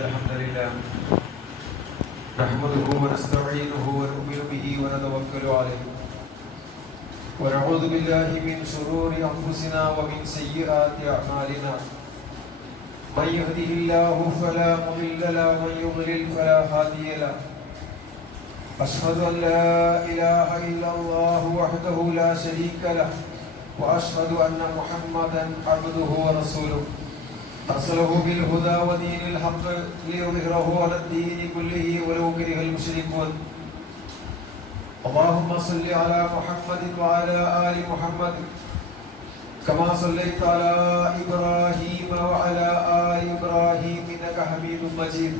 الحمد لله نحمده ونستعينه ونؤمن به ونتوكل عليه ونعوذ بالله من شرور أنفسنا ومن سيئات أعمالنا من يهده الله فلا مضل له ومن يضلل فلا هادي له أشهد أن لا إله إلا الله وحده لا شريك له وأشهد أن محمدا عبده ورسوله أرسله بالهدى ودين الحق ليظهره على الدين كله ولو كره المشركون اللهم صل على محمد وعلى آل محمد كما صليت على إبراهيم وعلى آل إبراهيم إنك حميد مجيد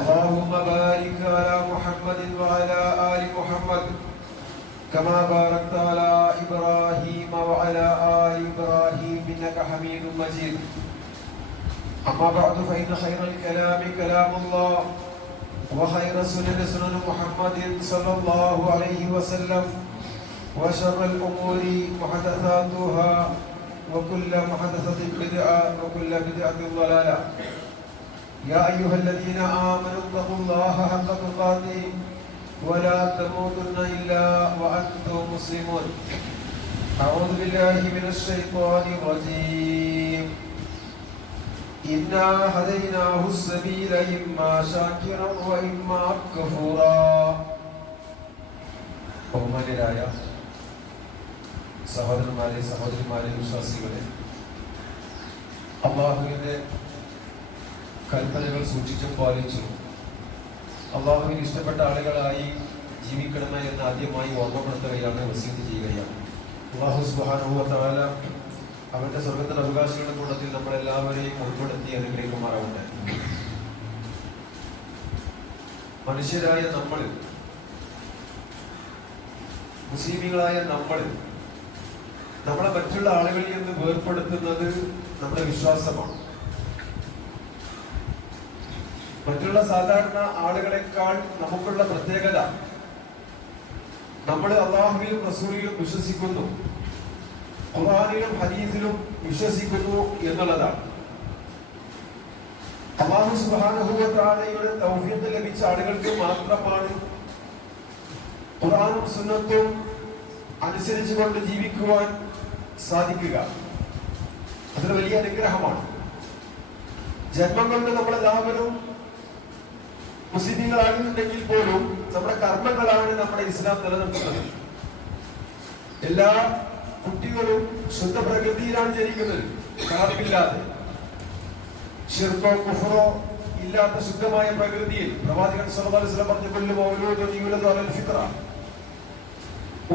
اللهم بارك على محمد وعلى آل محمد كما باركت على إبراهيم وعلى آل إبراهيم إنك حميد مجيد أما بعد فإن خير الكلام كلام الله وخير السنن سنن محمد صلى الله عليه وسلم وشر الأمور محدثاتها وكل محدثة بدعة وكل بدعة ضلالة يا أيها الذين آمنوا اتقوا الله حق تقاته ولا تموتن إلا وأنتم مسلمون أعوذ بالله من الشيطان الرجيم إنا هديناه السبيل إما شاكرا وإما كفورا ബഹുമാന്യരായ സഹോദരന്മാരെ സഹോദരിമാരെ വിശ്വാസികളെ അല്ലാഹുവിന്റെ കൽപ്പനകൾ സൂക്ഷിച്ചും പാലിച്ചും അല്ലാഹുവിന് ഇഷ്ടപ്പെട്ട ആളുകളായി ജീവിക്കണമേ എന്ന് ആദ്യമായി ഓർമ്മപ്പെടുത്തുകയാണ്, വസീയത്ത് ചെയ്യുകയാണ്. അല്ലാഹു സുബ്ഹാനഹു വ തആല അവന്റെ സ്വർഗ്ഗത്തിന്റെ അവകാശികളുടെ കൂട്ടത്തിൽ നമ്മളെല്ലാവരെയും ഉൾപ്പെടുത്തി അനുഗ്രഹിക്കുമാറാവട്ടെ. മനുഷ്യരായ നമ്മൾ, മുസ്ലിമീങ്ങളായ നമ്മളെ മറ്റുള്ള ആളുകളിൽ നിന്ന് വേർപ്പെടുത്തുന്നത് നമ്മുടെ വിശ്വാസമാണ്. മറ്റുള്ള സാധാരണ ആളുകളെക്കാൾ നമുക്കുള്ള പ്രത്യേകത നമ്മൾ അല്ലാഹുവിലും റസൂലിലും വിശ്വസിക്കുന്നു, ഖുർആനിലും ഹദീസിലും വിശ്വസിക്കുന്നു എന്നുള്ളതാണ്. അല്ലാഹു സുബ്ഹാനഹു വ തആലയുടെ തൗഫീഖ് ലഭിച്ച ആളുകൾക്ക് മാത്രമാണ് ഖുർആനും സുന്നത്തും അനുസരിച്ചുകൊണ്ട് ജീവിക്കുവാൻ സാധിക്കുക. അതൊരു വലിയ അനുഗ്രഹമാണ്. ജന്മം കൊണ്ട് നമ്മളെല്ലാവരും മുസ്ലിമീങ്ങളാകുന്നുണ്ടെങ്കിൽ പോലും നമ്മുടെ കർമ്മങ്ങളാണ് നമ്മുടെ ഇസ്ലാം നിലനിർത്തുന്നത്. എല്ലാ കുട്ടികളും ശുദ്ധ പ്രകൃതിയിലാണ് ജനിക്കുന്നത്, കലർപ്പില്ലാതെ, ശിർക്കോ കുഫറോ ഇല്ലാത്ത ശുദ്ധമായ പ്രകൃതിയിൽ. പ്രവാചകൻ സല്ലല്ലാഹു അലൈഹി വസല്ലം പറഞ്ഞു, കുല്ലു മൗലൂദുൻ യൂലദു അലൽ ഫിത്ര.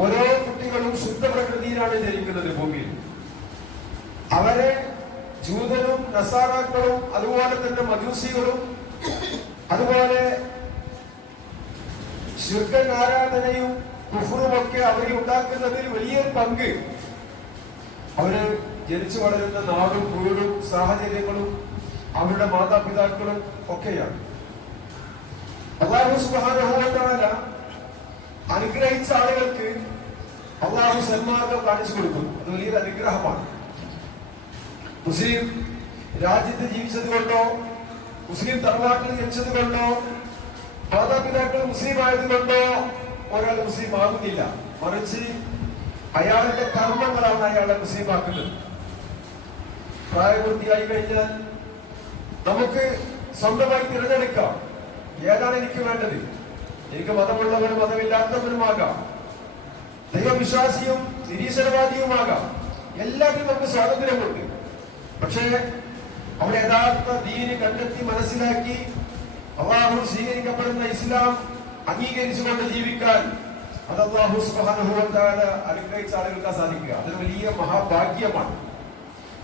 ഓരോ കുട്ടികളും ശുദ്ധ പ്രകൃതിയിലാണ് ജനിക്കുന്നത് ഭൂമിയിൽ. അവരെ ജൂതരും നസാറാക്കളും അതുപോലെ തന്നെ മജൂസികളും അതുപോലെ ശിർക്കൻ ആരാധനയും കുഫറുമൊക്കെ അവരെ ഉണ്ടാക്കുന്നതിൽ വലിയൊരു പങ്ക് അവര് ജനിച്ചു വളരുന്ന നാടും വീടും സാഹചര്യങ്ങളും അവരുടെ മാതാപിതാക്കളും ഒക്കെയാണ്. അല്ലാഹു സുബ്ഹാനഹു വ തആല അനുഗ്രഹിച്ച ആളുകൾക്ക് അല്ലാഹു സന്മാർഗം കാണിച്ചു കൊടുക്കും. അത് വലിയൊരു അനുഗ്രഹമാണ്. മുസ്ലിം രാജ്യത്ത് ജീവിച്ചത് കൊണ്ടോ, മുസ്ലിം തറവാട്ടിൽ ജനിച്ചത് കൊണ്ടോ, മാതാപിതാക്കൾ മുസ്ലിം ആയതുകൊണ്ടോ ഒരാൾ മുസ്ലിം ആകുന്നില്ല. മറിച്ച് അയാളുടെ കർമ്മങ്ങളാണ് അയാളെ മുസ്ലിം ആക്കുന്നത്. പ്രായപൂർത്തിയായി കഴിഞ്ഞാൽ നമുക്ക് സ്വന്തമായി തിരഞ്ഞെടുക്കാം, ഏതാണ് എനിക്ക് വേണ്ടത്. എനിക്ക് മതമുള്ളവരും മതമില്ലാത്തവരുമാകാം, ദൈവവിശ്വാസിയും നിരീശ്വരവാദിയുമാകാം. എല്ലാത്തിനും നമുക്ക് സ്വാതന്ത്ര്യമുണ്ട്. പക്ഷേ അവിടെ യഥാർത്ഥ ദീന് കണ്ടെത്തി മനസ്സിലാക്കി അല്ലാഹു സ്വീകരിക്കപ്പെടുന്ന ഇസ്ലാം അംഗീകരിച്ചുകൊണ്ട് ജീവിക്കാൻ അത് അല്ലാഹു സുബ്ഹാനഹു വ തആല അനുഗ്രഹിച്ച ആളുകൾക്ക് സാധിക്കുക. അതൊരു വലിയ മഹാഭാഗ്യമാണ്.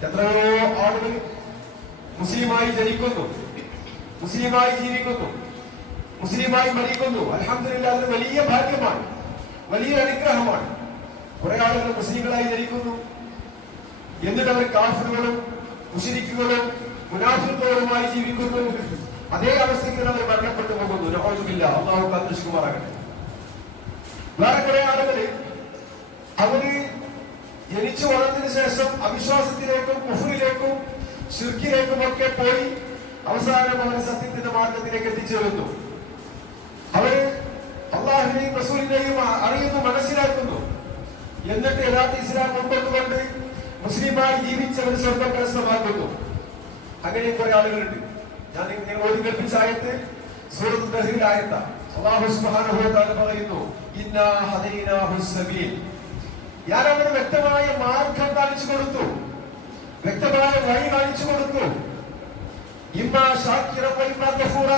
എത്രയോ ആളുകൾ മുസ്ലിമായി ജനിക്കുന്നു, മുസ്ലിമായി ജീവിക്കുന്നു, മുസ്ലിമായി മരിക്കുന്നു. അൽഹംദുലില്ലാഹ്, അതൊരു വലിയ ഭാഗ്യമാണ്, വലിയ അനുഗ്രഹമാണ്. കുറെ ആളുകൾ മുസ്ലിങ്ങളായി ജനിക്കുന്നു, എന്നിട്ട് അവർ കാഫിറുകളും മുശ്രിക്കുകളും മുനാഫിക്കുകളുമായി ജീവിക്കുന്നു. അതേ അവസ്ഥയിൽ അവർ മരണപ്പെട്ടു പോകുന്നു. നഊദുബില്ലാഹ്, അല്ലാഹു കാത്തുരക്ഷിക്കുമാറാകട്ടെ. വേറെ കുറെ ആളുകള് അവര് ജനിച്ചു വളർന്നതിന് ശേഷം അവിശ്വാസത്തിലേക്കും കുഫ്റിലേക്കും ശിർക്കിലേക്കും ഒക്കെ പോയി അവസാനം അവരെ സത്യത്തിന്റെ മാർഗത്തിലേക്ക് എത്തിച്ചേരുന്നു. അവര് അള്ളാഹുവിനെയും റസൂലിനെയും അറിയുന്നു, മനസ്സിലാക്കുന്നു. എന്നിട്ട് യഥാർത്ഥ ഇസ്ലാം ഉൾക്കൊണ്ടുകൊണ്ട് മുസ്ലിമായി ജീവിച്ചവർ സ്വർഗം കരസ്ഥമാക്കുന്നു. അങ്ങനെ കുറെ ആളുകളുണ്ട്. ഞാൻ നിങ്ങൾ ഓതി കേൾപ്പിച്ച ആയത്ത് സൂറത്തുൽ ബഖറയിലെ ആയത്താണ്. അല്ലാഹു സുബ്ഹാനഹു വ തആല പറയുന്നു, ഇന്നാ ഹദൈനാഹു സബീൽ. ഞാൻ അവന് വ്യക്തമായ മാർഗം കാണിച്ചു കൊടുത്തു, വ്യക്തമായ വഴി കാണിച്ചു കൊടുത്തു. ഇമ്മാ ശാകിറ വ ഇമ്മാ കഫൂറ.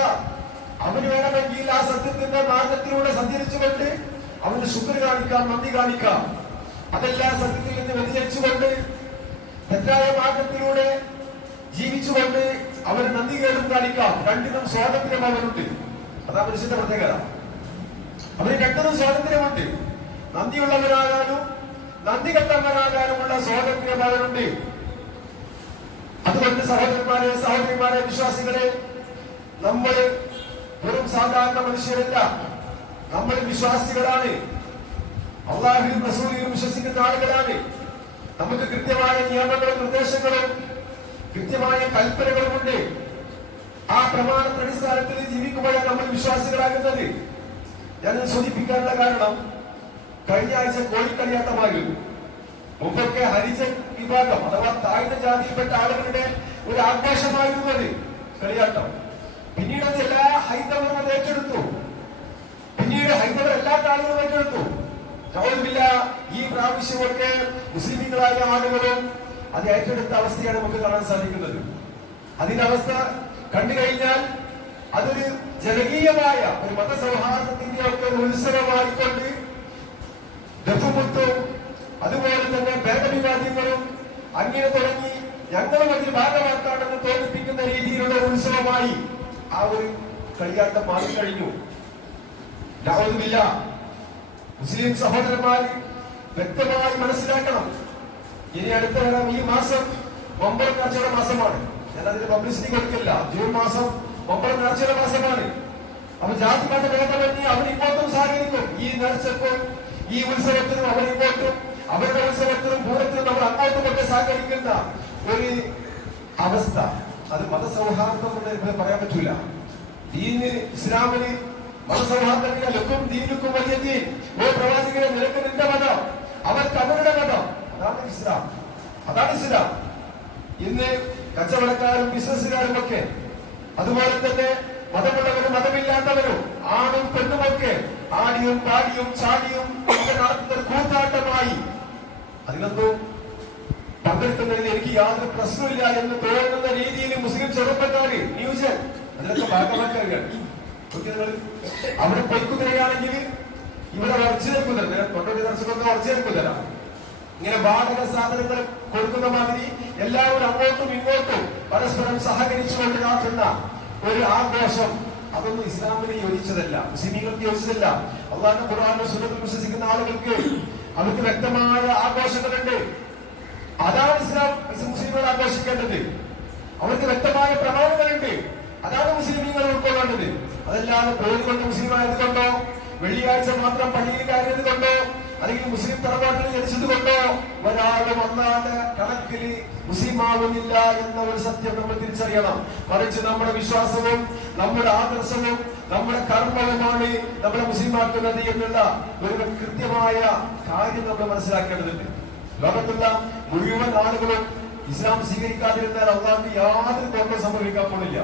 അവന് വേണമെങ്കിൽ ആ സത്യത്തിന്റെ മാർഗത്തിലൂടെ സഞ്ചരിച്ചുകൊണ്ട് അവന് ശുക്ർ കാണിക്കാം, നന്ദി കാണിക്കാം. അതെല്ലാം സത്യത്തിൽ നിന്ന് വ്യതിചലിച്ചുകൊണ്ട് തെറ്റായ മാർഗത്തിലൂടെ ജീവിച്ചുകൊണ്ട് അവന് നന്ദി കേടും കാണിക്കാം. രണ്ടിനും സ്വാതന്ത്ര്യം അവനുണ്ട്. അതാ മനുഷ്യന്റെ പ്രത്യേകത. അവന് രണ്ടിനും സ്വാതന്ത്ര്യമുണ്ട്. നന്ദിയുള്ളവരാകാനും നന്ദി കെട്ടവരാകാനുമുള്ള സ്വാതന്ത്ര്യം അവനുണ്ട്. അതുകൊണ്ട് സഹോദരന്മാരെ, സഹോദരിമാരെ, വിശ്വാസികളെ, നമ്മൾ വെറും സാധാരണ മനുഷ്യരല്ല, നമ്മൾ വിശ്വാസികളാണ്. അള്ളാഹുവിലും റസൂലിലും വിശ്വസിക്കുന്ന ആളുകളാണ്. നമുക്ക് കൃത്യമായ നിയമങ്ങളും നിർദ്ദേശങ്ങളും കൃത്യമായ കൽപ്പനകളുമുണ്ട്. ആ പ്രമാണത്തിന്റെ അടിസ്ഥാനത്തിൽ ജീവിക്കുമ്പോഴാണ് നമ്മൾ വിശ്വാസികളാകുന്നത്. ഞാൻ സൂചിപ്പിക്കാനുള്ള കാരണം, കഴിഞ്ഞ ആഴ്ച കോഴിക്കളിയാട്ടമായിരുന്നു. മുമ്പൊക്കെ ഹരിജൻ വിഭാഗം അഥവാ താഴ്ന്ന ജാതിയിൽപ്പെട്ട ആളുകളുടെ ഒരു ആഘോഷമായിരുന്നു അത് കളിയാട്ടം. പിന്നീട് അത് എല്ലാ ഹൈന്ദവരും അത് ഏറ്റെടുത്തു. പിന്നീട് ഹൈന്ദവർ എല്ലാ ആളുകളും ഏറ്റെടുത്തു. ഈ പ്രാവശ്യമൊക്കെ മുസ്ലിങ്ങളായ ആളുകളും അത് ഏറ്റെടുത്ത അവസ്ഥയാണ് നമുക്ക് കാണാൻ സാധിക്കുന്നത്. അതിന്റെ അവസ്ഥ കണ്ടു കഴിഞ്ഞാൽ അതൊരു ജനകീയമായ ഒരു മതസൗഹാർദ്ദത്തിന്റെ ഒക്കെ ഒരു ഉത്സവമായിക്കൊണ്ട് ദഫുമുട്ടും അതുപോലെ തന്നെ ഭേദവിവാദ്യങ്ങളും അങ്ങനെ തുടങ്ങി ഞങ്ങളും അതിൽ ഭാഗമാക്കാണെന്ന് തോന്നിപ്പിക്കുന്ന രീതിയിലുള്ള ഉത്സവമായി ആ ഒരു കളിയാട്ടം മാറിക്കഴിഞ്ഞു. യാതൊന്നുമില്ല. മുസ്ലിം സഹോദരന്മാർ വ്യക്തമായി മനസ്സിലാക്കണം. ഇനി അടുത്ത ഈ മാസം ബമ്പർ നേർച്ചയുടെ മാസമാണ്. ഞാൻ അതിന് പബ്ലിസിറ്റി കൊടുക്കില്ല. ജൂൺ മാസം ബമ്പർ നേർച്ചയുടെ മാസമാണ്. അപ്പൊ ജാതി മത ഭേദമന്യേ അവരിങ്ങോട്ടും സഹകരിക്കും. ഈ നേർച്ചക്കും ഈ ഉത്സവത്തിനും അവരിങ്ങോട്ടും, അവരുടെ ഉത്സവത്തിനും പൂരത്തിനും നമ്മൾ അങ്ങോട്ടുമൊക്കെ സഹകരിക്കുന്ന ഒരു അവസ്ഥ, അത് മതസൗഹാർദ്ദം കൊണ്ട് പറയാൻ പറ്റൂല. ദീന് ഇസ്ലാമിന് മതസൗഹാർദ്ദമില്ല. ലക്കും ദീനുക്കും വലിയ ദീൻ. ഓ പ്രവാചകരെ, നിനക്ക് നിന്റെ മതം, അവർക്ക് അവരുടെ മതം. അതാണ് ഇസ്ലാം, അതാണ് ഇസ്ലാം. ഇന്ന് കച്ചവടക്കാരും ബിസിനസ്സുകാരും ഒക്കെ, അതുപോലെ തന്നെ മതമുള്ളവരും മതമില്ലാത്തവരും, ആണും പെണ്ണുമൊക്കെ ആടിയും പാടിയും ചാടിയും നടത്തുന്ന കൂത്താട്ടമായി അതിലൊന്നും പങ്കെടുക്കുന്നതിൽ എനിക്ക് യാതൊരു പ്രശ്നമില്ല എന്ന് തോന്നുന്ന രീതിയിൽ മുസ്ലിം ചെറുപ്പക്കാര് ന്യൂജൻ അതിലൊക്കെ ഭാഗമാക്കാൻ അവിടെ പൊയ്ക്കുതിരയാണെങ്കിൽ ഇവിടെ ഒറിജിനൽ കുതിര, കൊണ്ടോട്ടി ദർശനമൊക്കെ ഒറിജിനൽ കുതിര. ഇങ്ങനെ വാടക സാധനങ്ങൾ കൊടുക്കുന്ന മാതിരി എല്ലാവരും അങ്ങോട്ടും ഇങ്ങോട്ടും പരസ്പരം സഹകരിച്ചുകൊണ്ട് നടത്തുന്ന ഒരു ആഘോഷം, അതൊന്നും ഇസ്ലാമിന് യോജിച്ചതല്ല, മുസ്ലിങ്ങൾക്ക് യോജിച്ചതല്ല. അള്ളാഹുവിന്റെ ഖുർആനിലും സുന്നത്തിൽ വിശ്വസിക്കുന്ന ആളുകൾക്ക് അവർക്ക് വ്യക്തമായ ആഘോഷങ്ങളുണ്ട്. അതാണ് ഇസ്ലാം മുസ്ലിങ്ങൾ ആഘോഷിക്കേണ്ടത്. അവർക്ക് വ്യക്തമായ പ്രമാണങ്ങളുണ്ട്. അതാണ് മുസ്ലിങ്ങൾ ഉൾക്കൊള്ളേണ്ടത്. അതല്ലാതെ പേര് കൊണ്ട് മുസ്ലിം ആയതുകൊണ്ടോ, വെള്ളിയാഴ്ച മാത്രം പള്ളിയിൽ കയറിയത് കൊണ്ടോ, അല്ലെങ്കിൽ മുസ്ലിം തറവാട്ടിൽ ജനിച്ചത് കൊണ്ടോ ഒരാളും ഒന്നാണ് കണക്കിൽ മുസ്ലിം ആവുന്നില്ല എന്ന ഒരു സത്യം നമ്മൾ തിരിച്ചറിയണം. മറിച്ച് നമ്മുടെ വിശ്വാസവും നമ്മുടെ ആദർശവും നമ്മുടെ കർമ്മവുമാണ് നമ്മളെ മുസ്ലിമാക്കുന്നത് എന്നുള്ള ഒരു കൃത്യമായ കാര്യം നമ്മൾ മനസ്സിലാക്കേണ്ടതുണ്ട്. ലോകത്തുള്ള മുഴുവൻ ആളുകളും ഇസ്ലാം സ്വീകരിക്കാതിരുന്നാൽ അള്ളാഹുവിന് യാതൊരു കുഴപ്പം സംഭവിക്കാൻ പോണില്ല.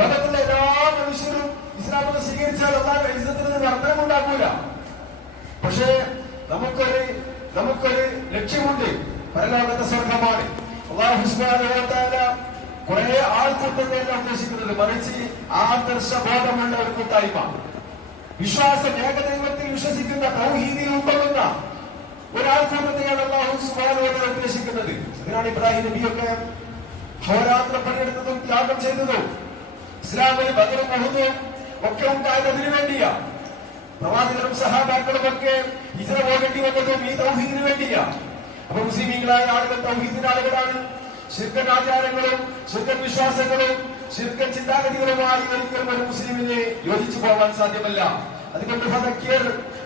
ലോകത്തുള്ള എല്ലാ മനുഷ്യരും ഇസ്ലാം സ്വീകരിച്ചാൽ അള്ളാഹുവിന്റെ ഇസ്സത്തിന് വർധനമുണ്ടാക്കൂല. പക്ഷേ നമുക്കൊരു ലക്ഷ്യമുണ്ട്, പരലോകത്തെ സ്വർഗമാണ്. അല്ലാഹു സുബ്ഹാനഹു വ തആല കുറെ ആൾക്കൂട്ടത്തെയല്ല ഉദ്ദേശിക്കുന്നത്, മറിച്ച് ആദർശബോധമുള്ള ഒരു കൂട്ടായ്മ, വിശ്വാസം, ഏകദൈവത്തിൽ വിശ്വസിക്കുന്ന, തൗഹീദിൽ ഉൾക്കൊള്ളുന്ന ഒരാൾക്കൂട്ടത്തെയാണ് അല്ലാഹു സുബ്ഹാനഹു വ തആല ഉദ്ദേശിക്കുന്നത്. അതിനാണ് ഇബ്രാഹിം നബിയൊക്കെ ഹോരാത്ര പണിയെടുത്തതും ത്യാഗം ചെയ്തതും. ഇസ്ലാമിൽ ബദറും ഉഹുദും ഒക്കെ ഉണ്ടായത് അതിനു വേണ്ടിയാ. പ്രവാചകരും സഹാബാക്കളും ഒക്കെ ഹിജ്റ പോകേണ്ടി വന്നതും ഈ തൗഹീദിന് വേണ്ടിയാ. അപ്പൊ മുസ്ലിമീങ്ങളായ ആളുകൾ തൗഹീദിന്റെ ആളുകളാണ്. ശിർക്കൻ ആചാരങ്ങളും ശിർക്കൻ വിശ്വാസങ്ങളും ശിർക്കൻ ചിന്താഗതികളുമായി ഒരിക്കലും ഒരു മുസ്ലിമിനെ യോജിച്ചു പോകാൻ സാധ്യമല്ല. അതുകൊണ്ട്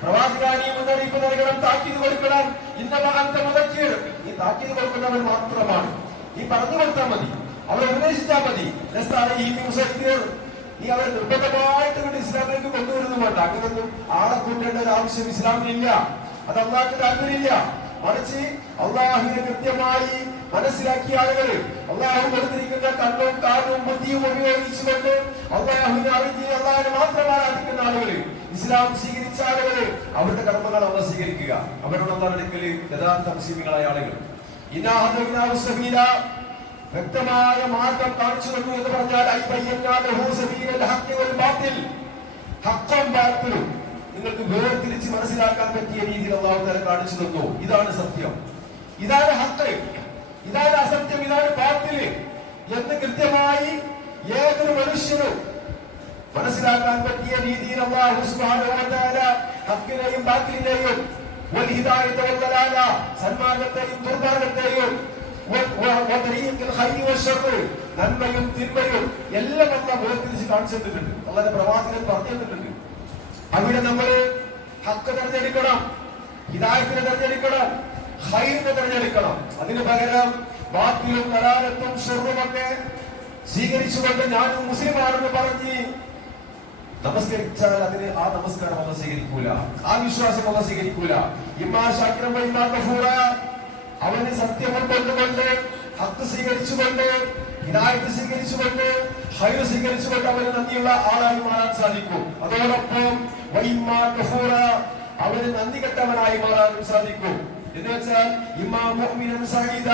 പ്രവാചകാനി മുന്നറിയിപ്പ് നൽകണം, താക്കീത് കൊടുക്കണം. ഇന്നത്തെ മുതക്കിയർ, ഈ താക്കീത് കൊടുക്കുന്നവൻ മാത്രമാണ്. ഈ പറഞ്ഞു കൊടുത്താൽ മതി. അവരെ ഉപദേശിച്ചാൽ മതി. നീ അവരെ നിർബന്ധമായിട്ട് കൊണ്ട് ഇസ്ലാമിലേക്ക് കൊണ്ടുവരുന്നു വേണ്ട. അങ്ങനൊന്നും ആളെ കൂട്ടേണ്ട ഒരു ആവശ്യം ഇസ്ലാമിനില്ല. അത് അള്ളാഹ്ക്ക് താല്പര്യമില്ല. മറിച്ച് അള്ളാഹുവിനെ കൃത്യമായി മനസ്സിലാക്കിയ ആളുകൾ, അള്ളാഹു കൊടുത്തിരിക്കുന്ന കണ്ണും കാലും ബുദ്ധിയും ഉപയോഗിച്ചുകൊണ്ട് അള്ളാഹുവിനെ അറിഞ്ഞ് അള്ളാഹിനെ മാത്രം ആരാധിക്കുന്ന ആളുകൾ, ഇസ്ലാം സ്വീകരിച്ച ആളുകൾ, അവരുടെ കർമ്മങ്ങൾ അള്ളാഹ് സ്വീകരിക്കുക. അവരുടെ അടുക്കൽ യഥാർത്ഥ മുസ്ലിമുകളായ ആളുകൾ. വ്യക്തമായ മാർഗം കാണിച്ചു തന്നു എന്ന് പറഞ്ഞാൽ നിങ്ങൾക്ക് വേർതിരിച്ച് മനസ്സിലാക്കാൻ പറ്റിയ രീതിയിൽ അള്ളാഹു തആല കാണിച്ചു തന്നു. ഇതാണ് സത്യം, ഇതാണ് ഹഖ്, ഇതാണ് അസത്യം, ഇതാണ് ബാത്തിൽ എന്ന് കൃത്യമായി ഏതൊരു മനുഷ്യനും മനസ്സിലാക്കാൻ പറ്റിയ രീതിയിൽ അല്ലാഹു സുബ്ഹാനഹു വ തആല ഹഖിനെയും ബാത്തിലിനെയും വൽ ഹിദായത വൽ ദലാല സന്മാർഗ്ഗത്തെയും ദുർമാർഗ്ഗത്തെയും നന്മയും തിന്മയും എല്ലാം അല്ലാഹു വേർതിരിച്ച് കാണിച്ചു തന്നിട്ടുണ്ട്. അല്ലാഹുവിന്റെ പ്രവാചകൻ പറഞ്ഞു തന്നിട്ടുണ്ട്. അവിടെ നമ്മൾ ഹഖ് തിരഞ്ഞെടുക്കണം, ഹിദായത്തിനെ തിരഞ്ഞെടുക്കണം, ഖൈറിനെ തിരഞ്ഞെടുക്കണം. അതിന് പകരം ബാത്തിലും ദലാലത്തും ശർറുമൊക്കെ സ്വീകരിച്ചുകൊണ്ട് ഞാനും മുസ്ലിമാണെന്ന് പറഞ്ഞ് നമസ്കരിച്ചാൽ അതിന് ആ നമസ്കാരം ഒന്നും സ്വീകരിക്കൂല, ആ വിശ്വാസം ഒന്നും സ്വീകരിക്കൂല. ഇമ്മാ ശാകിറൻ വ ഇമ്മാ കഫൂറ. അവന് സത്യം ഉൾക്കൊണ്ടുകൊണ്ട് ഹഖ് സ്വീകരിച്ചുകൊണ്ട് ഹിദായത്ത് സ്വീകരിച്ചുകൊണ്ട് ഖൈർ സ്വീകരിച്ചുകൊണ്ട് അവന് നന്ദിയുള്ള ആളായി മാറാൻ സാധിക്കും. അതോടൊപ്പം വ ഇമ്മാ കഫൂറ, അവന് നന്ദി കെട്ടവനായി മാറാനും സാധിക്കും. എന്ന് വെച്ചാൽ ഇമ്മാ മുഅ്മിനൻ സഈദ,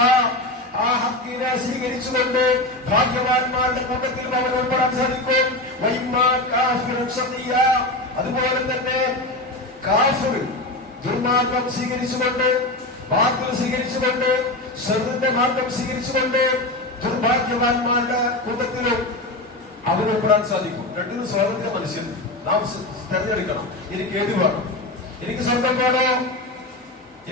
ആ ഹഖിനെ സ്വീകരിച്ചുകൊണ്ട് ഭാഗ്യവാന്മാരുടെ കൂട്ടത്തിൽ അവൻ ഉൾപ്പെടാൻ സാധിക്കും. വ ഇമ്മാ കാഫിറൻ ശഖിയ, അതുപോലെ തന്നെ കാഫിർ ദുർമാർഗം സ്വീകരിച്ചുകൊണ്ട് ബാത്തിൽ സ്വീകരിച്ചുകൊണ്ട് ശർറിന്റെ മാർഗം സ്വീകരിച്ചുകൊണ്ട് ദുർഭാഗ്യവാന്മാരുടെ കൂട്ടത്തിലും അവൻ ഉൾപ്പെടാൻ സാധിക്കും. രണ്ടിനും സ്വാതന്ത്ര്യ മനുഷ്യൻ നാം തെരഞ്ഞെടുക്കണം. എനിക്ക് ഏത് വേണം? എനിക്ക് സ്വർഗം വേണോ?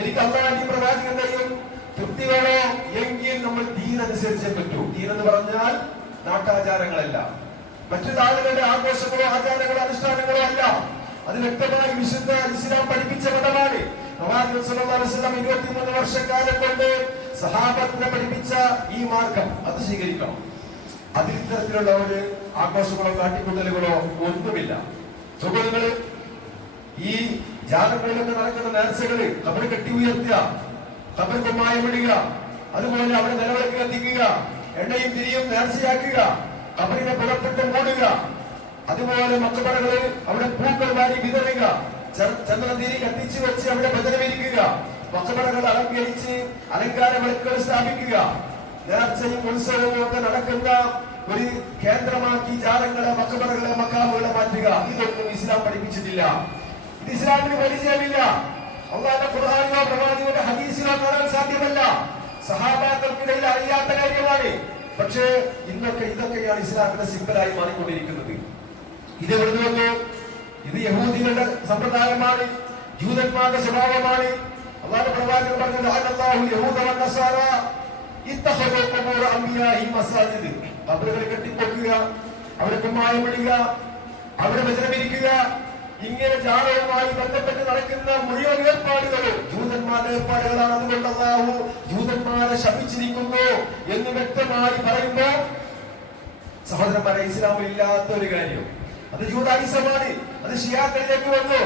എനിക്ക് അല്ലാഹുവിന്റെ പ്രവാചകന്റെയും തൃപ്തി വേണോ? എങ്കിൽ നമ്മൾ ദീൻ അനുസരിച്ചേ പറ്റൂ. ദീൻ എന്ന് പറഞ്ഞാൽ നാട്ടാചാരങ്ങളല്ല, മറ്റുള്ള ആളുകളുടെ ആഘോഷങ്ങളോ ആചാരങ്ങളോ അനുഷ്ഠാനങ്ങളോ അല്ല. അത് വ്യക്തമായി വിശുദ്ധ ഇസ്ലാം പഠിപ്പിച്ച മതമാണ്. പ്രവാചകൻ സല്ലല്ലാഹു അലൈഹി വസല്ലം 23 വർഷക്കാലം കൊണ്ട് സഹാബത്തിനെ പഠിപ്പിച്ച ഈ മാർഗം അത് സ്വീകരിക്കണം. അതിൽ ഇത്തരത്തിലുള്ള ഒരു ആഘോഷങ്ങളോ കാട്ടിക്കൂട്ടലുകളോ ഒന്നുമില്ല. സുഹൃത്തുക്കള്, ഈ ജാലങ്ങളിലൊക്കെ നടക്കുന്ന നേർച്ചകള് നമ്മൾ കെട്ടി ഉയർത്തുക, ഖബർ കുമ്മായം ഇടുക, അതുപോലെ അവിടെ നിലവിളക്ക് കത്തിക്കുക, എണ്ണയും തിരിയും നേർച്ചയാക്കുക, ഖബറിനെ പുറപ്പെട്ട് മൂടുക, അതുപോലെ മക്ബറകള് അവിടെ പൂക്കൾ വാരി വിതറുക, ചന്ദ്രതിരി കത്തിച്ചു വെച്ച് അവിടെ ഭജനമിരിക്കുക, മക്ബറകൾ അലങ്കരിച്ച് അലങ്കാര വിളക്കുകൾ സ്ഥാപിക്കുക, നേർച്ചയും ഉത്സവവും ഒക്കെ നടക്കുന്ന ഒരു കേന്ദ്രമാക്കി ജാലങ്ങളെ മക്ബറകളെ മക്കാമുകളെ മാറ്റുക. ഇതൊന്നും ഇസ്ലാം പഠിപ്പിച്ചിട്ടില്ല. ഇത് ഇസ്ലാമിന് പരിചയമില്ല. അല്ലാഹുവിന്റെ ഖുർആനിലോ പ്രവാചകന്റെ ഹദീസിലോ കാണാൻ സാധ്യമല്ല. സഹാബാക്കൾക്കിടയിൽ അറിയാത്ത കാര്യമാണ്. പക്ഷേ ഇതൊക്കെയാണ് ഇസ്ലാമിന്റെ സിമ്പലായി മാറിക്കൊണ്ടിരിക്കുന്നത്. ഇത് എവിടുന്ന് വന്നു? ഇത് യഹൂദികളുടെ സമ്പ്രദായമാണ്, ജൂതന്മാരുടെ സ്വഭാവമാണ്. അല്ലാഹുവിന്റെ പ്രവാചകൻ പറഞ്ഞു, അല്ലാഹു യഹൂദ വന്നസാറ ഇത്തഖദു ഖുബൂറ അംബിയാഇ മസാജിദ്. ഖബറുകൾ കെട്ടിപ്പൊക്കുക, അവിടെ കുമ്മായം ഇടുക, അവിടെ വചനമിരിക്കുക, ഇങ്ങനെ ജാലവുമായി ബന്ധപ്പെട്ട് നടക്കുന്ന മുഴുവൻ ഏർപ്പാടുകളും ജൂതന്മാരുടെ ഏർപ്പാടുകളാണ്. അതുകൊണ്ട് അല്ലാഹു ജൂതന്മാരെ ശപിച്ചിരിക്കുന്നു എന്ന് വ്യക്തമായി പറയുമ്പോ സഹോദരന്മാരെ, ഇസ്ലാമിൽ ഇല്ലാത്ത ഒരു കാര്യം അത് ജൂതായിസമാണ്. അത് ഷിയാക്കളിലേക്ക് വന്നു.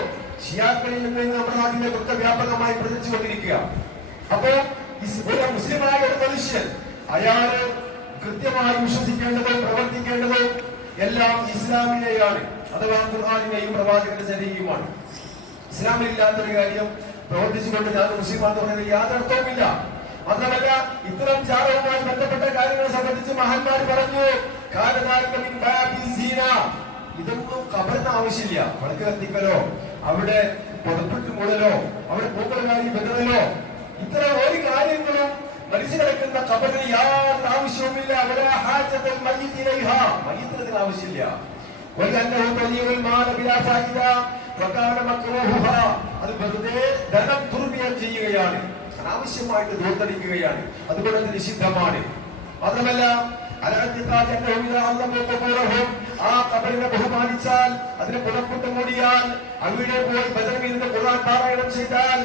ഷിയാക്കളിൽ നിന്ന് നമ്മുടെ നാട്ടിലെ വ്യാപകമായി പ്രചരിച്ചുകൊണ്ടിരിക്കുക. അപ്പോ ഒരു മുസ്ലിമായ ഒരു മനുഷ്യൻ അയാള് കൃത്യമായി വിശ്വസിക്കേണ്ടതും പ്രവർത്തിക്കേണ്ടതും എല്ലാം ഇസ്ലാമിനെയാണ്, അഥവാ ഖുർആനിനെയും പ്രവാചകന്റെ ചര്യയുമാണ്. ഇസ്ലാമിലില്ലാത്തൊരു കാര്യം പ്രവർത്തിച്ചുകൊണ്ട് ഞാൻ മുസ്ലിമാണെന്ന് പറയുന്നത് യാതൊരു അർത്ഥവുമില്ല. മാത്രമല്ല, ഇത്തരം ചാരവുമായി ബന്ധപ്പെട്ട കാര്യങ്ങളെ സംബന്ധിച്ച് മഹാന്മാർ പറഞ്ഞു, ഇതൊന്നും ഖബറിന് ആവശ്യമില്ല. വിളക്ക് കത്തിക്കലോ അവിടെ പുറപ്പെട്ട് മൂടലോ അവിടെ പൂക്കളുമായി ബന്ധമല്ലോ, ഇത്തരം ഒരു കാര്യങ്ങളും മരിച്ചു കിടക്കുന്ന ഖബറിന് യാതൊരു ആവശ്യവുമില്ല. മയ്യിത്തിന് ആവശ്യമില്ല. അത് വെറുതെ ധനം ദുർവ്യയം ചെയ്യുകയാണ്, അനാവശ്യമായിട്ട് ദൂർത്തടിക്കുകയാണ്. അതുകൊണ്ട് അത് നിഷിദ്ധമാണ്. മാത്രമല്ല, ആ ഖബറിനെ ബഹുമാനിച്ചാൽ, അതിനെ പുറപ്പെട്ട് മൂടിയാൽ, അവിടെ പോയി ഭജനമിരുന്ന് ഖുർആൻ പാരായണം ചെയ്താൽ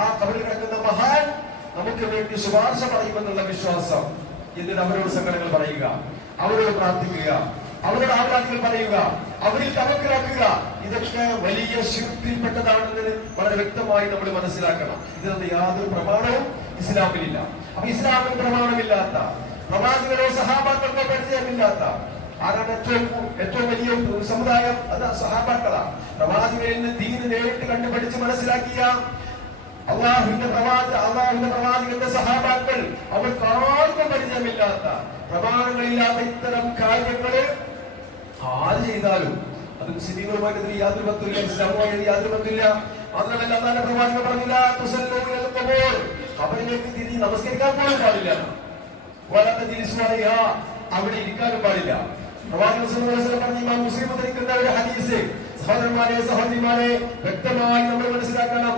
ആ ഖബറിൽ കിടക്കുന്ന മഹാൻ നമുക്ക് വേണ്ടി ശുപാർശ പറയുമെന്നുള്ള വിശ്വാസം. എന്നിട്ട് അവരോട് സങ്കടങ്ങൾ പറയുക, അവരോട് പ്രാർത്ഥിക്കുക, അവരോട് ആരാധനകൾ പറയുക, അവരിൽ തവക്കലാക്കുക. ഇതൊക്കെ വലിയ ശിർക്കിൽപ്പെട്ടതാണെന്ന് വളരെ വ്യക്തമായി നമ്മൾ മനസ്സിലാക്കണം. ഇതിനൊന്നും യാതൊരു പ്രമാണവും ഇസ്ലാമിലില്ല. അപ്പൊ ഇസ്ലാമിൽ പ്രമാണമില്ലാത്ത, പ്രവാചകരോ സഹാബാക്കൾക്കോ പരിചയമില്ലാത്ത ആരാണ് ഏറ്റവും വലിയ സമുദായം? അത് സഹാബാക്കളാണ്. പ്രവാചകരിൽ നിന്ന് ദീന് നേരിട്ട് കണ്ടുപഠിച്ച് മനസ്സിലാക്കിയ അള്ളാഹുവിന്റെ പ്രവാചകന്റെ സഹാബാക്കൾ, അവർക്ക് ആർക്കും പരിചയമില്ലാത്ത, പ്രമാണങ്ങളില്ലാത്ത ഇത്തരം കാര്യങ്ങള് ആര് ചെയ്താലും അത് മുസ്ലിങ്ങളുമായിട്ട് യാതൊരു ബന്ധമില്ല, ഇസ്ലാമുമായിട്ട് യാതൊരു ബന്ധമില്ല. മാത്രമല്ല അല്ലാഹുവിന്റെ പ്രവാചകൻ പറഞ്ഞില്ല, ഖബറിലേക്ക് തിരിഞ്ഞ് നമസ്കരിക്കാൻ പോലും പാടില്ല, അവിടെ ഇരിക്കാനും പാടില്ല. പ്രവാചകൻ പറഞ്ഞ ഇമാം മുസ്ലിം ഉദ്ധരിക്കുന്ന ഒരു ഹദീസ്, സഹോദരന്മാരെ സഹോദരിമാരെ, വ്യക്തമായി നമ്മൾ മനസ്സിലാക്കണം.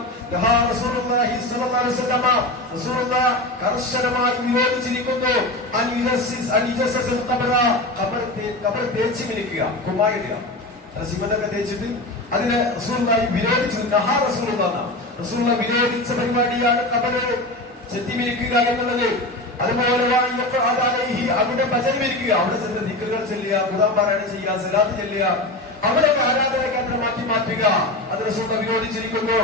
കർശനമായി വിരോധിച്ചിരിക്കുന്നു ഖബർ തേച്ച് മിനിക്കുക, കുമ്മായിടുക, സിമന്റൊക്കെ തേച്ചിട്ട് അതിനെ റസൂലുള്ളാഹി വിരോധിച്ചു. റസൂലുള്ളാഹി വിരോധിച്ച പരിപാടിയാണ് ഖബർ ചെത്തിമിരിക്കുക എന്നുള്ളത്. അതുപോലെ അവിടെ ഭജന ഇരിക്കുക, അവിടെ ചെന്ന് ദിക്റുകൾ ചെല്ലുക, ഖുർആൻ പാരായണം ചെയ്യുക, സലാത്ത് ചെല്ലുക, അവിടെ ആരാധന കേന്ദ്രം മാറ്റുക. അത് റസൂലുള്ളാഹി വിരോധിച്ചിരിക്കുന്നു.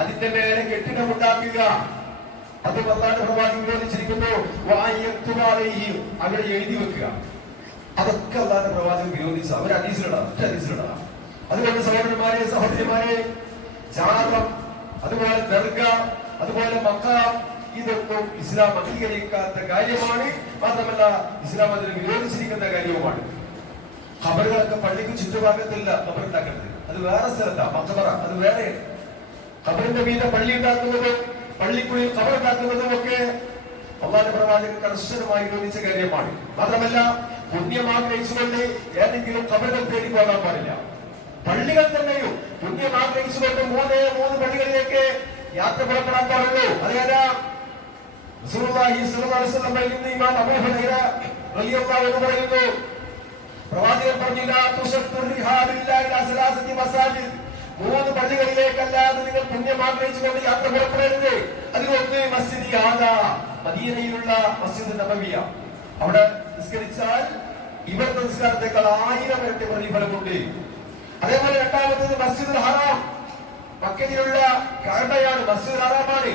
അതിന്റെ മേലെ കെട്ടിടമുണ്ടാക്കുക, അത് അല്ലാഹുവിന്റെ പ്രവാചകൻ വിരോധിച്ചിരിക്കുന്നു. അവിടെ എഴുതി വെക്കുക, അതൊക്കെ അല്ലാഹുവിന്റെ പ്രവാചകൻ വിരോധിച്ച അവർ ഹദീസിലിടാം. അതുകൊണ്ട് സഹോദരന്മാരെ സഹോദരിമാരെ, ജാറം, അതുപോലെ ദർഗ, അതുപോലെ മഖാം, ഇതൊന്നും ഇസ്ലാം അംഗീകരിക്കാത്ത കാര്യമാണ്. മാത്രമല്ല ഇസ്ലാം അതിനെ വിരോധിച്ചിരിക്കുന്ന കാര്യവുമാണ്. ഖബറുകളൊക്കെ പള്ളിക്ക് ചുറ്റുഭാഗത്തില്ല ഖബർ ഉണ്ടാക്കുന്നത്, അത് വേറെ സ്ഥലത്താണ്. മഖബറ അത് വേറെ. ഖബറിന്റെ മീതെ പള്ളി ഉണ്ടാക്കുന്നതും പള്ളിക്കുള്ളിൽ ഖബർ ഉണ്ടാക്കുന്നതും ഒക്കെ അല്ലാഹുവിന്റെ പ്രവാചകൻ കർശനമായി വിരോധിച്ച കാര്യമാണ്. മാത്രമല്ല പുണ്യം ആഗ്രഹിച്ചുകൊണ്ട് ഏതെങ്കിലും ഖബറുകൾ തേടി പോകാൻ പാടില്ല. പള്ളികൾ തന്നെയും പുണ്യം ആഗ്രഹിച്ചുകൊണ്ട് മൂന്ന് പള്ളികളിലേക്ക് യാത്ര പുറപ്പെടാൻ പാടുള്ളൂ. അതേതാ? റസൂലുള്ളാഹി സ്വല്ലല്ലാഹു അലൈഹി വസല്ലം പറയുന്നു, ഇമാം അബൂ ഹുറൈറ റളിയല്ലാഹു അൻഹു പറയുന്നു, പ്രവാചകൻ പറഞ്ഞില്ല, മൂന്ന് പള്ളികളിലേക്കല്ലാതെ നിങ്ങൾ പുണ്യം ആഗ്രഹിച്ചുകൊണ്ട് യാത്ര പുറപ്പെടരുത്. അതിലൊന്ന് മസ്ജിദ് ആദാ, മദീനയിലുള്ള മസ്ജിദ് നബവിയ. അവിടെ നിസ്കരിച്ചാൽ ഇവിടുത്തെ നിസ്കാരത്തെക്കാൾ 1000 ഇരട്ടി പ്രതിഫലമുണ്ട്. അതേപോലെ രണ്ടാമത്തേത് മസ്ജിദുൽ ഹറാം, മക്കയിലുള്ള കഅബയാണ്, മസ്ജിദുൽ ഹറാമാണ്.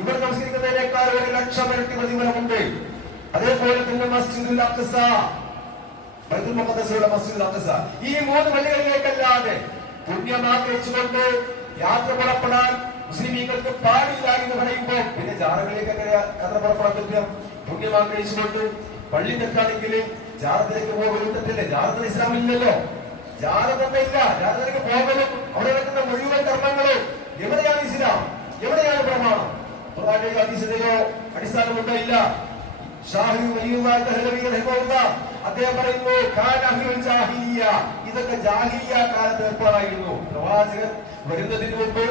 ഇവിടെ നമസ്കരിക്കുന്നതിനേക്കാൾ 1,00,000 ഇരട്ടി പ്രതിഫലമുണ്ട്. അതേപോലെ തന്നെ മസ്ജിദുൽ അഖ്സ, ബൈത്തുൽ മുഖദ്ദസിലുള്ള മസ്ജിദുൽ അഖ്സ. ഈ മൂന്ന് പള്ളികളിലേക്കല്ലാതെ പുണ്യം ആഗ്രഹിച്ചുകൊണ്ട് യാത്ര പുറപ്പെടാൻ മുസ്ലിമീങ്ങൾക്ക് പാടില്ല എന്ന് പറയുമ്പോൾ പിന്നെ ജാറകളിലേക്ക് എങ്ങനെ യാത്ര പുറപ്പെടാൻ പറ്റുക? പുണ്യം ആഗ്രഹിച്ചുകൊണ്ട് പള്ളി തെറ്റാണെങ്കിൽ ജാറത്തിലേക്ക് പോകലും തെറ്റല്ലേ? ജാറത്തിൽ ഇസ്ലാമില്ലല്ലോ, ജാറതല്ല. ജാറത്തിലേക്ക് പോകലും അവിടെ നടക്കുന്ന മുഴുവൻ കർമ്മങ്ങളും എവിടെയാണ് ഇസ്ലാം? എവിടെയാണ് പ്രമാണം? ഖുർആനിലെ ഹദീസിലെയോ അടിസ്ഥാനമുണ്ടോ? ഇല്ല. അദ്ദേഹം പറയുന്നു, ഇതൊക്കെ ജാഹിലിയ്യ കാലത്ത് ഏർപ്പാടായിരുന്നു. പ്രവാചകൻ വരുന്നതിന് മുമ്പ്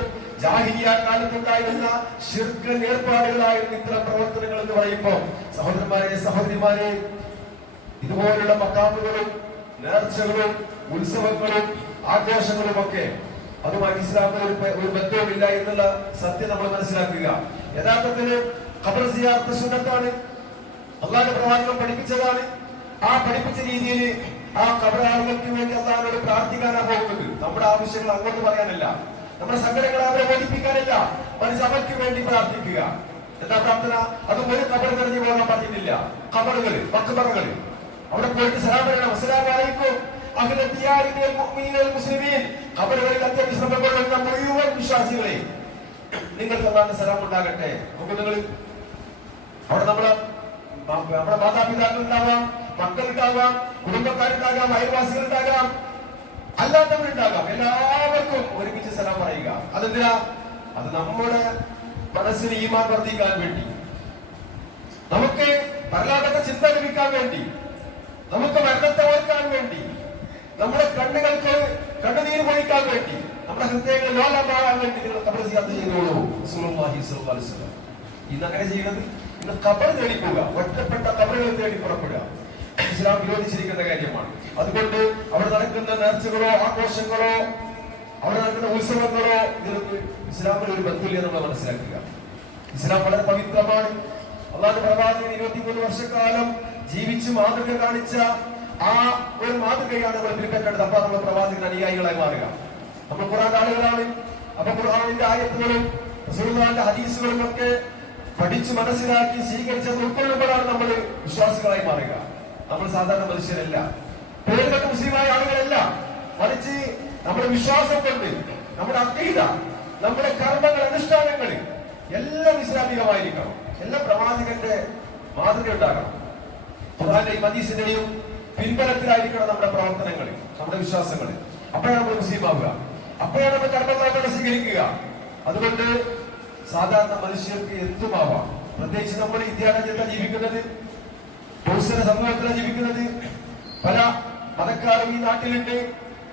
ജാഹിലിയ്യ കാലത്തുണ്ടായിരുന്ന ശിർക്ക് ഏർപ്പാടുകളായിരുന്നു ഇത്തരം പ്രവർത്തനങ്ങൾ എന്ന് പറയുമ്പോൾ, സഹോദരന്മാരെ സഹോദരിമാരെ, ഇതുപോലുള്ള മഖാമുകളും നേർച്ചകളും ഉത്സവങ്ങളും ആഘോഷങ്ങളും ഒക്കെ അതുമായി ഇസ്ലാമിന് ഒരു ബന്ധവുമില്ല എന്നുള്ള സത്യം നമ്മൾ മനസ്സിലാക്കുക. യഥാർത്ഥത്തിൽ ഖബർ സിയാറത്ത് സുന്നത്താണ്, അല്ലാഹുവിന്റെ പ്രവാചകൻ പഠിപ്പിച്ചതാണ്. ആ പഠിപ്പിച്ച രീതിയിൽ ആ ഖബറാളുകൾക്ക് വേണ്ടി അല്ലാഹുവിനോട് പ്രാർത്ഥിക്കാനാണ് പോകുന്നത്. നമ്മുടെ ആവശ്യങ്ങൾ അങ്ങോട്ട് പറയാനല്ല, നമ്മുടെ സങ്കടങ്ങൾ അവരെ ബോധിപ്പിക്കാനല്ല, മറിച്ച് അവർക്ക് വേണ്ടി പ്രാർത്ഥിക്കുക. എന്താ പ്രാർത്ഥന? അതും ഒരു ഖബർ തെരഞ്ഞു പോകാൻ പറഞ്ഞിട്ടില്ല. ഖബറുകള്, മഖ്ബറകള്, അവിടെ പോയിട്ട് സലാം പറയണം. അസ്സലാമു അലൈക്കും മുസ്ലിമീൻ, ഖബറുകളിൽ അന്ത്യവിശ്രമം കൊള്ളുന്ന മുഴുവൻ വിശ്വാസികളെ നിങ്ങൾക്ക് അല്ലാഹുവിന്റെ സലാം ഉണ്ടാകട്ടെ. നിങ്ങൾ അവിടെ നമ്മുടെ മാതാപിതാക്കൾ ഉണ്ടാവാം, മക്കളുണ്ടാവാം, കുടുംബക്കാരുണ്ടാകാം, അയൽവാസികളുണ്ടാകാം, അല്ലാത്തവരുണ്ടാകാം, എല്ലാവർക്കും ഒരുമിച്ച് സലാം പറയുക. അതെന്തിനാ? അത് നമ്മുടെ മനസ്സിന് ഈമാൻ വർദ്ധിക്കാൻ വേണ്ടി, നമുക്ക് പരലോകത്തെ ചിന്ത ലഭിക്കാൻ വേണ്ടി, നമുക്ക് മരണത്തെ ഓർക്കാൻ വേണ്ടി, നമ്മുടെ കണ്ണുകൾക്ക് കണ്ണുനീര് പൊഴിക്കാൻ വേണ്ടി, നമ്മുടെ ഹൃദയങ്ങൾ ലോലമാകാൻ വേണ്ടി നിങ്ങൾ ഖബർ സിയാറത്ത് ചെയ്തോളൂ. റസൂലുള്ളാഹി സ്വല്ലല്ലാഹു അലൈഹി വസല്ലം ഇന്ന് അങ്ങനെ ചെയ്യണത്. ഇന്ന് ഖബർ തേടി പോവുക, ഒറ്റപ്പെട്ട ഖബറുകൾ തേടി പുറപ്പെടുക, ഇസ്ലാം വിരോധിച്ചിരിക്കുന്ന കാര്യമാണ്. അതുകൊണ്ട് അവിടെ നടക്കുന്ന നേർച്ചകളോ ആഘോഷങ്ങളോ അവിടെ നടക്കുന്ന ഉത്സവങ്ങളോ ഇതിനൊന്നും ഇസ്ലാമിന് ഒരു ബന്ധമില്ല നമ്മൾ മനസ്സിലാക്കുക. ഇസ്ലാം വളരെ പവിത്രമാണ്. അള്ളാഹുവിന്റെ പ്രവാചകൻ 23 വർഷക്കാലം ജീവിച്ച് മാതൃക കാണിച്ച ആ ഒരു മാതൃകയാണ് നമ്മൾ പിൻപറ്റേണ്ടത്. അപ്പൊ നമ്മൾ പ്രവാചകൻ അനുയായികളായി മാറുക. നമ്മൾ ഖുർആന്റെ ആളുകളാണ്. അപ്പൊ ഖുർആനിന്റെ ആയത്തുകളും റസൂലുള്ളാഹിന്റെ ഹദീസുകളും ഒക്കെ പഠിച്ചു മനസ്സിലാക്കി സ്വീകരിച്ചത് ഉൾക്കൊള്ളുമ്പോഴാണ് നമ്മൾ വിശ്വാസികളായി മാറുക. നമ്മൾ സാധാരണ മനുഷ്യരല്ല, പേരുകെട്ട മുസ്ലിമായ ആളുകളല്ല, മറിച്ച് നമ്മുടെ വിശ്വാസം കൊണ്ട് നമ്മുടെ അഖീദ, നമ്മുടെ കർമ്മങ്ങൾ, അനുഷ്ഠാനങ്ങൾ എല്ലാം ഇസ്ലാമികമായിരിക്കണം. എല്ലാം പ്രവാചകന്റെ മാതൃക ഉണ്ടാകണം. ഖുർആന്റെയും ഹദീസിന്റെയും പിൻബലത്തിലായിരിക്കണം നമ്മുടെ പ്രവർത്തനങ്ങൾ, നമ്മുടെ വിശ്വാസങ്ങൾ. അപ്പോഴാണ് നമ്മൾ മുസ്ലിം ആവുക, അപ്പോഴാണ് നമ്മൾ കർമ്മങ്ങളെ സ്വീകരിക്കുക. അതുകൊണ്ട് സാധാരണ മനുഷ്യർക്ക് എന്തുമാവാം. പ്രത്യേകിച്ച് നമ്മൾ ഇന്ത്യ രാജ്യത്താണ് ജീവിക്കുന്നത്, ബഹുസ്വര സമൂഹത്തിലാണ് ജീവിക്കുന്നത്. പല മതക്കാരും ഈ നാട്ടിലുണ്ട്,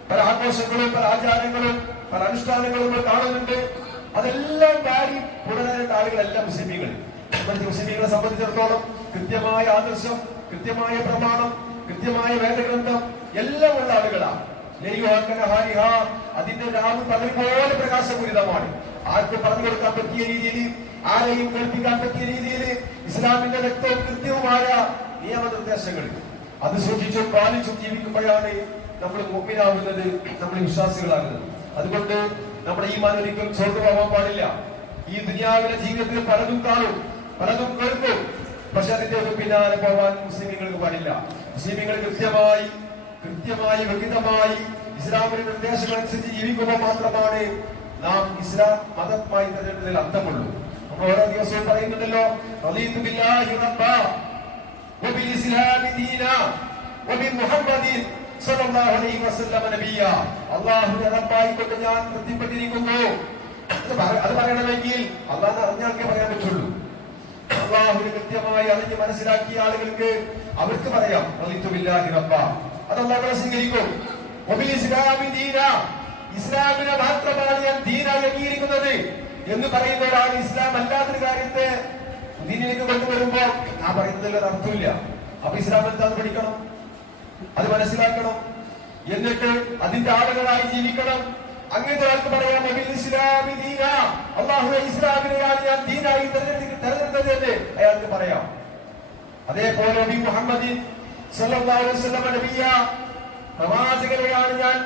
പല ആഘോഷങ്ങളും പല ആചാരങ്ങളും പല അനുഷ്ഠാനങ്ങളും നമ്മൾ കാണുന്നുണ്ട്. അതെല്ലാം വാരി പുറകേണ്ട ആളുകളെല്ലാം മുസ്ലിമീങ്ങൾ. മുസ്ലിമീങ്ങളെ സംബന്ധിച്ചിടത്തോളം കൃത്യമായ ആദർശം, കൃത്യമായ പ്രമാണം, കൃത്യമായ വേദഗ്രന്ഥം എല്ലാം ഉള്ള ആളുകളാണ്. അതിന്റെ രാവ് പകൽ പോലെ പ്രകാശപൂരിതമാണ്. ആർക്കും പറഞ്ഞു കൊടുക്കാൻ പറ്റിയ രീതിയിൽ, ആരെയും കേൾപ്പിക്കാൻ പറ്റിയ രീതിയിൽ ഇസ്ലാമിന്റെ വ്യക്തവും കൃത്യവുമായ നിയമനിർദ്ദേശങ്ങൾ അത് സൂക്ഷിച്ചും പാലിച്ചും ജീവിക്കുമ്പോഴാണ് നമ്മൾ മുഅ്മിനാവുന്നത്, നമ്മൾ വിശ്വാസികളാകുന്നത്. അതുകൊണ്ട് നമ്മുടെ ഈമാൻ ഒരിക്കലും ചോർന്നുപോകാൻ പാടില്ല. ഈ ദുനിയാവിലെ ജീവിതത്തിൽ പലതും കാണും, പലതും കേൾക്കും, പക്ഷെ അതിന്റെ ഒരു പിന്നാലെ പോകാൻ മുസ്ലിമീങ്ങൾക്ക് പാടില്ല. മുസ്ലിമീങ്ങൾ കൃത്യമായി വ്യക്തമായി ഇസ്ലാമിന്റെ നിർദ്ദേശങ്ങൾ അനുസരിച്ച് ജീവിക്കുമ്പോൾ മാത്രമാണ് നാം ഇസ്ലാം മതമായി തിരഞ്ഞെടുത്തതിൽ അർത്ഥമുള്ളൂ. നമ്മൾ ഓരോ ദിവസവും പറയുന്നുണ്ടല്ലോ, റളീതു ബില്ലാഹി റബ്ബാ വബിൽ ഇസ്ലാമി ദീനാ വബിമുഹമ്മദിൻ സ്വല്ലല്ലാഹു അലൈഹി വസല്ലം നബിയ്യാ. അല്ലാഹുവിനെ റബ്ബായി കൊണ്ട് ഞാൻ തൃപ്തിപ്പെട്ടിരിക്കുന്നു. അത് പറയണമെങ്കിൽ അല്ലാഹുവിനെ അറിഞ്ഞാൽക്കേ പറയാൻ പറ്റുള്ളൂ. അല്ലാഹുവിനെ കൃത്യമായി അറിഞ്ഞ് മനസ്സിലാക്കിയ ആളുകൾക്ക് അവർക്ക് പറയാം റളീതു ബില്ലാഹി റബ്ബാ. അത് അല്ലാഹു സ്വീകരിക്കും. വബിൽ ഇസ്ലാമി ദീനാ, ഇസ്ലാമിനെ മാത്രമാണ് ഞാൻ ദീനായി അംഗീകരിക്കുന്നത് എന്ന് പറയുന്ന ഒരാൾ ഇസ്ലാം അല്ലാത്തൊരു കാര്യത്തെ ദീനിലേക്ക് കൊണ്ടുവരുമ്പോ ആ പറയുന്നതിൽ ഒരു അർത്ഥമില്ല. അപ്പൊ ഇസ്ലാം എന്താന്ന് പഠിക്കണം, അത് മനസ്സിലാക്കണം, എന്നിട്ട് അതിന്റെ ആളുകളായി ജീവിക്കണം. അങ്ങനത്തെ ഒരാൾക്ക് പറയാം വബിൽ ഇസ്ലാമി ദീനാ, അല്ലാഹുവേ ഇസ്ലാമിനെയാണ് ഞാൻ ദീനായി തെരഞ്ഞെടുത്തത് എന്ന് അയാൾക്ക് പറയാം. അതേപോലെ നബി മുഹമ്മദിൻ സ്വല്ലല്ലാഹു അലൈഹി വസല്ലം നബിയ്യ, പ്രവാചകനെയാണ് ഞാൻ,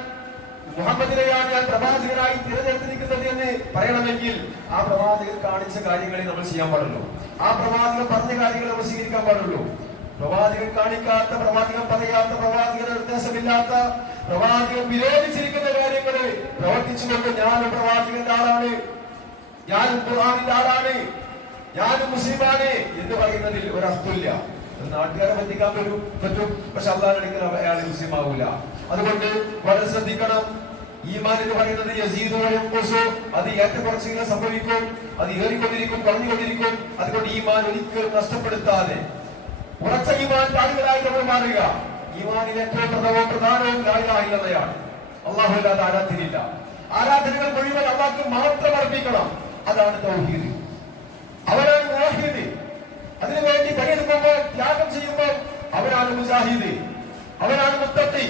മുഹമ്മദിനെയാണ് ഞാൻ പ്രവാചകനായി തിരഞ്ഞെടുത്തിരിക്കുന്നത് എന്ന് പറയണമെങ്കിൽ ആ പ്രവാചകൻ കാണിച്ച കാര്യങ്ങളെ നമ്മൾ ചെയ്യാൻ പാടുള്ളൂ. ആ പ്രവാചകൻ പറഞ്ഞ കാര്യങ്ങൾ നമ്മൾ സ്വീകരിക്കാൻ പാടുള്ളൂ. പ്രവാചകൻ കാണിക്കാത്ത, പ്രവാചകൻ പറയാത്ത, പ്രവാചകൻ നിർദ്ദേശമില്ലാത്ത, പ്രവാചകൻ വിരോധിച്ചിരിക്കുന്ന കാര്യങ്ങള് പ്രവർത്തിച്ചുകൊണ്ട് ഞാനും പ്രവാചകന്റെ ആളാണ്, ഞാനും ഖുർആനിന്റെ ആളാണ്, ഞാനും മുസ്ലിമാണ് എന്ന് പറയുന്നതിൽ ഒരർത്ഥമില്ല. നാട്ടുകാരെ പറ്റിക്കാൻ പറ്റും, പക്ഷെ അള്ളാഹുവിനെ അയാൾ മുസ്ലിം ആവൂല. അതുകൊണ്ട് വളരെ ശ്രദ്ധിക്കണം. ഈമാൻ എന്ന് പറയുന്നത് യസീദു വയൻഖുസു, അത് ഏറ്റക്കുറച്ചിലുകൾ സംഭവിക്കും, അത് ഏറിക്കൊണ്ടിരിക്കും, കുറഞ്ഞുകൊണ്ടിരിക്കും. അതുകൊണ്ട് ഈമാൻ ഒരിക്കലും നഷ്ടപ്പെടുത്താതെ ഉറച്ച ഈമാന്റെ ആളുകളായി നമ്മൾ മാറുക. ഈമാനിൽ ഏറ്റവും പ്രധാനവും ലാ ഇലാഹ ഇല്ലല്ലാഹയാണ്. അല്ലാഹു അല്ലാതെ ആരാധ്യനില്ല. ആരാധനകൾ മുഴുവൻ അല്ലാഹുവിന് മാത്രം അർപ്പിക്കണം. അതാണ് തൗഹീദ്, അവനാണ് മുവഹ്ഹിദ്. അതിനുവേണ്ടി പണിയെടുക്കുമ്പോൾ, ത്യാഗം ചെയ്യുമ്പോൾ അവനാണ് മുജാഹിദ്, അവനാണ് മുത്തഖി.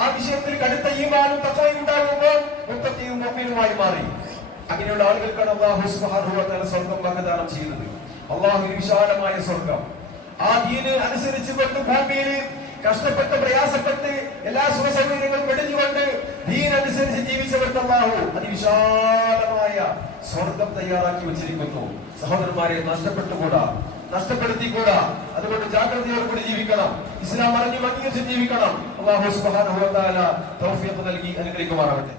ആ വിഷയത്തിൽ കടുത്ത ഈമാനും തഖ്വയും ഉണ്ടാകുമ്പോൾ മുത്തഖിയും മുഅ്മിനുമായി മാറി. അങ്ങനെയുള്ള ആളുകൾക്കാണ് അല്ലാഹു സുബ്ഹാനഹു വ തആല സ്വർഗ്ഗം വാഗ്ദാനം ചെയ്യുന്നത്. അല്ലാഹുവിന്റെ വിശാലമായ സ്വർഗ്ഗം. ആ ദീന് അനുസരിച്ചുകൊണ്ട് ഭൂമിയിൽ കഷ്ടപ്പെട്ട് പ്രയാസപ്പെട്ട് എല്ലാ സുഖസൗകര്യങ്ങളും വെടിഞ്ഞുകൊണ്ട് ദീനനുസരിച്ച് ജീവിച്ചവർക്ക് അല്ലാഹു അതിവിശാലമായ സ്വർഗം തയ്യാറാക്കി വെച്ചിരിക്കുന്നു. സഹോദരന്മാരെ, നഷ്ടപ്പെടുത്തിക്കൂടാ. അതുകൊണ്ട് ജാഗ്രതയോടുകൂടി ജീവിക്കണം. ഇസ്ലാം അറിഞ്ഞു അംഗീകരിച്ച് ജീവിക്കണം. അല്ലാഹു സുബ്ഹാനഹു വ തആല തൗഫീഖ് നൽകി അനുഗ്രഹിക്കുമാറാകട്ടെ.